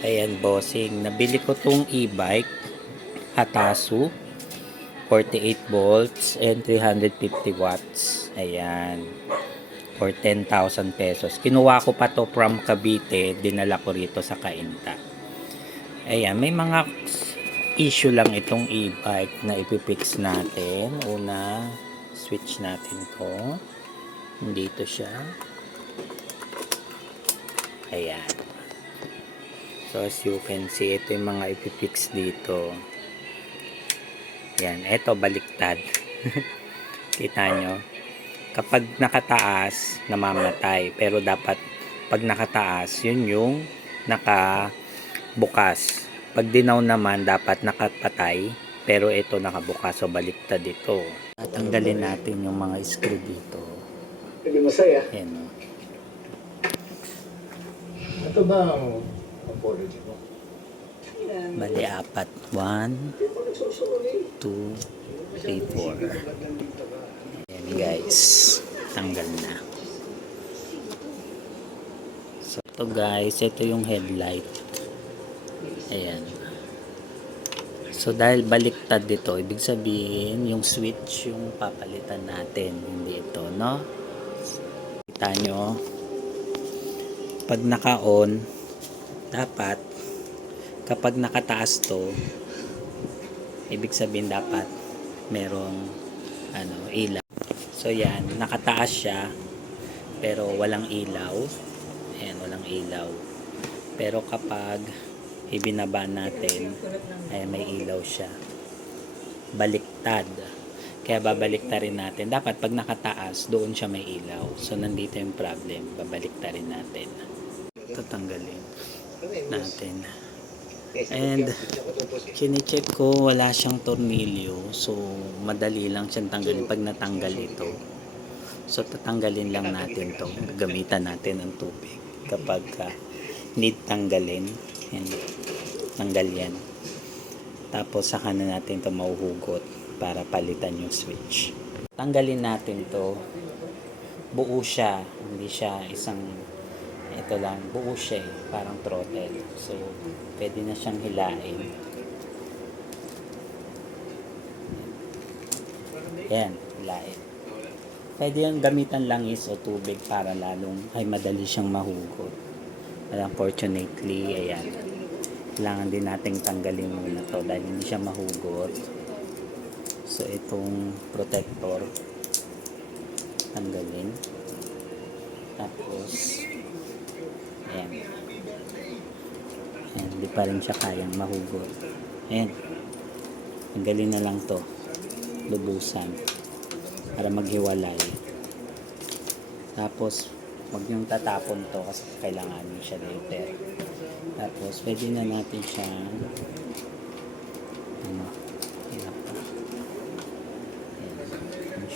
Ayan, bossing. Nabili ko tong e-bike, Hatasu, 48 volts and 350 watts. Ayan, for 10,000 pesos. Kinuha ko pa to from Cavite, dinala ko rito sa Cainta. Ayan, may mga issue lang itong e-bike na ipipix natin. Una, switch natin to. Dito siya. Ayan. So as you can see, ito yung mga ipipix dito. Yan, ito baliktad. Kita nyo? Kapag nakataas, namamatay. Pero dapat, pag nakataas, yun yung nakabukas. Pag dinaw naman, dapat nakapatay. Pero ito nakabukas. So baliktad ito. Tatanggalin natin yung mga screw dito. Hindi masaya. Yan o. Ito ba ang apology mo? Bali, 4. 1, 2, 3, 4. Ayan guys, tanggal na. So ito guys, ito yung headlight. Ayan. So dahil baliktad dito, ibig sabihin yung switch yung papalitan natin, hindi ito, no? Kita nyo, pag naka-on, dapat kapag nakataas to, ibig sabihin dapat merong ilaw. So yan, nakataas siya pero walang ilaw. Ayan, walang ilaw. Pero kapag ibinaba natin, ay may ilaw siya. Baliktad. Kaya babaliktarin natin. Dapat pag nakataas, doon siya may ilaw. So nandito yung problem. Babaliktarin natin. Tatanggalin natin. And chine-check ko, wala siyang tornilyo. So madali lang siyang tanggalin pag natanggal ito. So tatanggalin lang natin to. Gamitan natin ng tubig kapag need tanggalin. Yan. Tanggal yan. Tapos saka na natin to mauhugot para palitan yung switch. Tanggalin natin to. Buo siya, hindi siya isang ito lang, buo siya eh, parang throttle. So, pwede na siyang hilain. Yan, hilain. Pwede yung gamitan lang is o tubig para lalong ay madali siyang mahugot. But unfortunately, ayan. Kailangan din nating tanggalin muna to dahil hindi siya mahugot. So, itong protector tanggalin. Tapos, ayan. Ayan, hindi pa rin siya kayang mahugot. Ayan. Tanggalin na lang to. Lubusan. Para maghiwalay. Tapos, wag niyong tatapon to kasi kailangan niyo siya later. Tapos, pwede na natin siya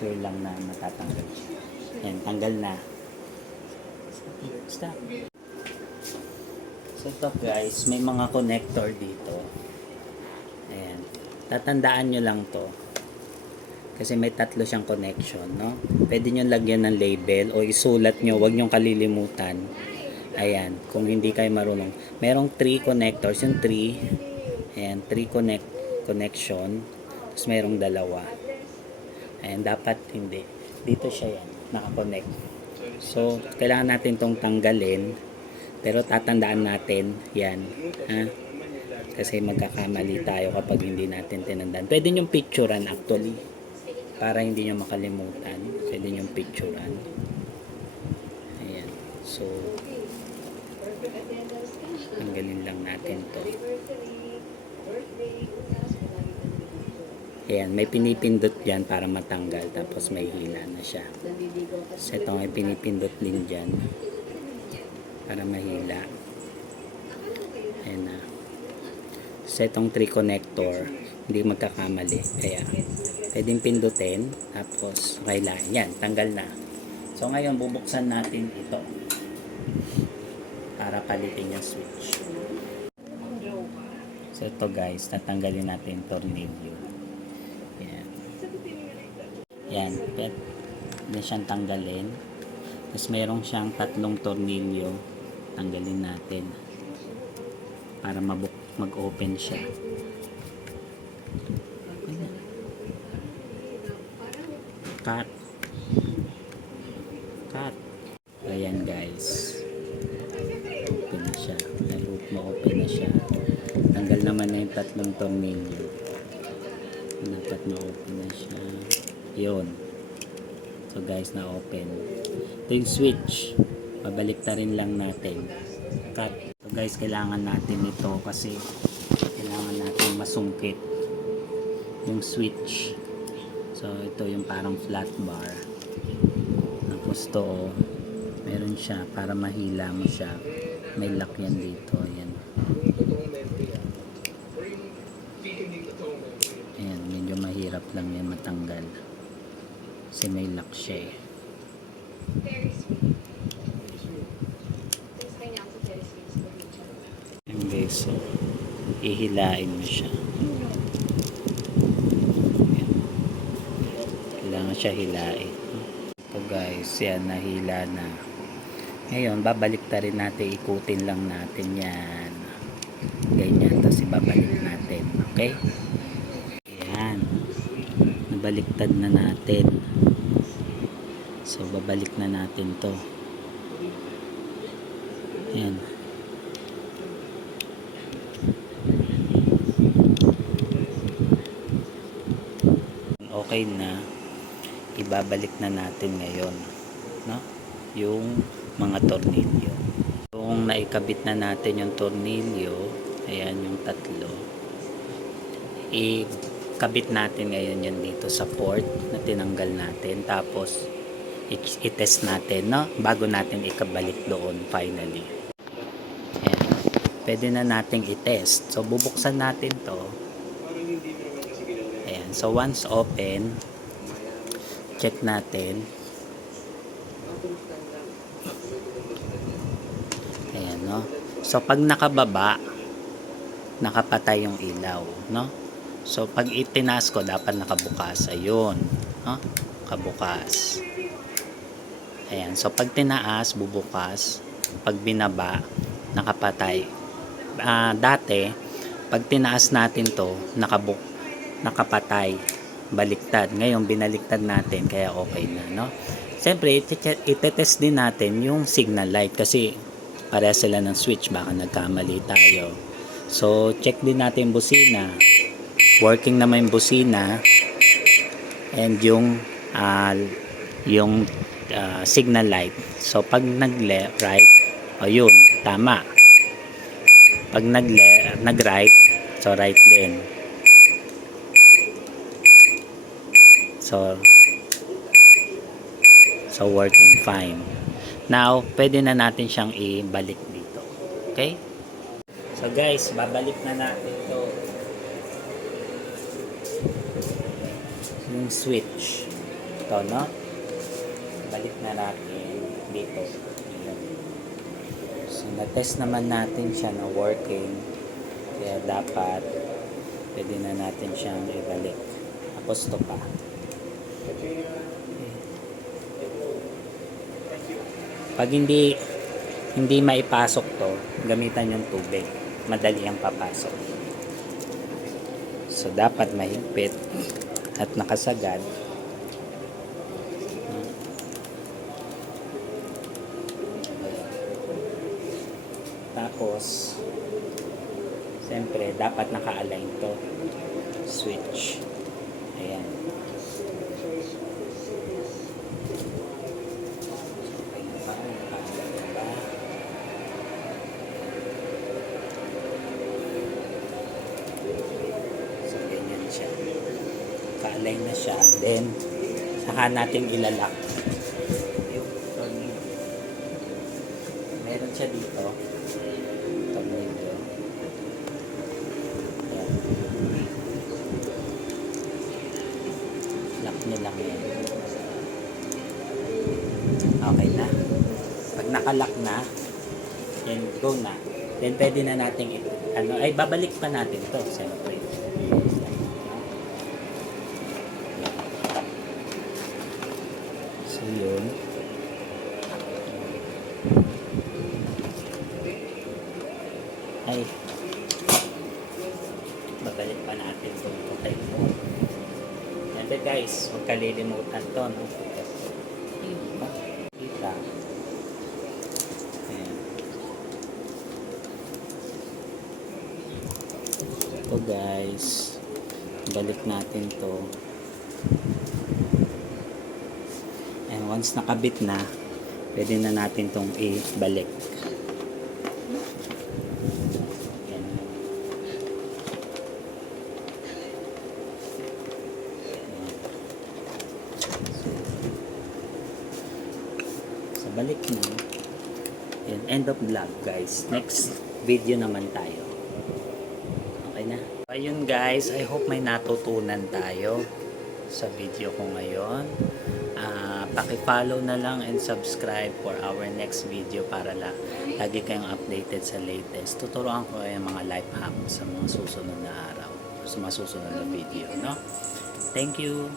sure lang na matatanggal siya. Ayan, tanggal na. Stop. So ito guys, may mga connector dito. Ayan. Tatandaan nyo lang to. Kasi may tatlo siyang connection, no? Pwede nyo lagyan ng label o isulat nyo, huwag nyo kalilimutan. Ayan, kung hindi kayo marunong. Merong 3 connectors, yung 3. Ayan, 3 connection. Tapos merong 2. Ayan, dapat hindi. Dito siya yan, nakakonect. So, kailangan natin tong tanggalin. Pero tatandaan natin, yan. Ha? Kasi magkakamali tayo kapag hindi natin tinandaan. Pwede nyo picturean actually. Para hindi nyo makalimutan. Pwede nyo picturean. Ayan. So, tanggalin lang natin to. Ayan, may pinipindot dyan para matanggal. Tapos may hila na siya. So, ito may pinipindot din dyan. Para mahila. Ayan na. So, itong 3 connector, hindi magkakamali. Kaya, pwedeng pindutin. Tapos, kailangan. Yan, tanggal na. So, ngayon, bubuksan natin ito. Para palitin yung switch. So, ito guys, tatanggalin natin yung tornilyo. Yan, pwede siyang tanggalin. Tapos meron siyang 3 tornilyo. Tanggalin natin. para mag-open siya. Cut. Ayan guys. Open na siya. I hope ma-open na siya. Tanggal naman na yung tatlong tornilyo. Dapat ma-open na siya. Yun. So guys, na-open. Ito yung switch. Babalik na rin lang natin. Cut. So guys, kailangan natin ito kasi kailangan natin masungkit yung switch. So ito yung parang flat bar. Tapos to, meron siya para mahila mo siya. May lock yan dito. Ayan. Ayan, medyo mahirap lang yan matanggal. Kasi may lock siya eh. Ayan guys, so ihilain mo siya. Ayan. Kailangan siya hilain. So guys, yan, nahila na. Ngayon, babalik ta rin natin, ikutin lang natin yan. Ganyan, tapos ibabalik natin. Okay? Ayan. Nabaliktad na natin. So, babalik na natin to. Ayan. Okay na. Ibabalik na natin ngayon. No? Yung mga tornilyo. Kung naikabit na natin yung tornilyo, ayan yung tatlo, ikabit natin ngayon yan dito sa port na tinanggal natin, tapos i-test natin, no? Bago natin ikabalik doon finally. Ayan. Pwede na nating i-test. So bubuksan natin to. Ayan. So once open, check natin. Ayan, no? So, pag nakababa, nakapatay yung ilaw, no? So, pag itinaas ko, dapat nakabukas. Ayun, no? Nakabukas. Ayan. So, pag tinaas, bubukas. Pag binaba, nakapatay. Dati, pag tinaas natin to, nakapatay. Baliktad. Ngayon, binaliktad natin, kaya okay na, no? Siyempre, itetest din natin yung signal light kasi pareha sila ng switch, baka nagkamali tayo. So, check din natin busina. Working naman yung busina and yung signal light. So, pag nag-right, o yun, tama. Pag nag-right, so right din. So working fine. Now, pwede na natin siyang ibalik dito. Okay? So guys, babalik na natin ito. Yung switch. Ito, no? Balik na natin dito. Ayan. So, na-test naman natin siya na working. Kaya dapat, pwede na natin siyang ibalik. Tapos ito pa. Pag hindi maipasok to, gamitan yung tubig. Madali ang papasok. So, dapat mahigpit at nakasagad. Tapos, siyempre, dapat naka-align to. Switch. Ayan. Ka-align na siya, then saka natin ilalak yung tornilyo. Meron siya dito tornilyo. Ayan. Lock nyo lang yan. Okay na. Pag nakalock na, then go na. Then pwede na natin babalik pa natin to, siyempre. So yun. Ay, ibalik pa natin itong hotel mo. And then guys, huwag kalilimutan to, no? Kita. Ayan. Ito guys, balik natin to. And once nakabit na, pwede na natin tong ibalik. Ayan. So, balik na. Ayan, end of vlog guys. Next video naman tayo. Okay na. Ayun guys, I hope may natutunan tayo sa video ko ngayon. Paki-follow na lang and subscribe for our next video para lagi kayong updated sa latest. Tuturuan ko kayo mga life hacks sa mga susunod na araw, sa mga susunod na video, no? Thank you.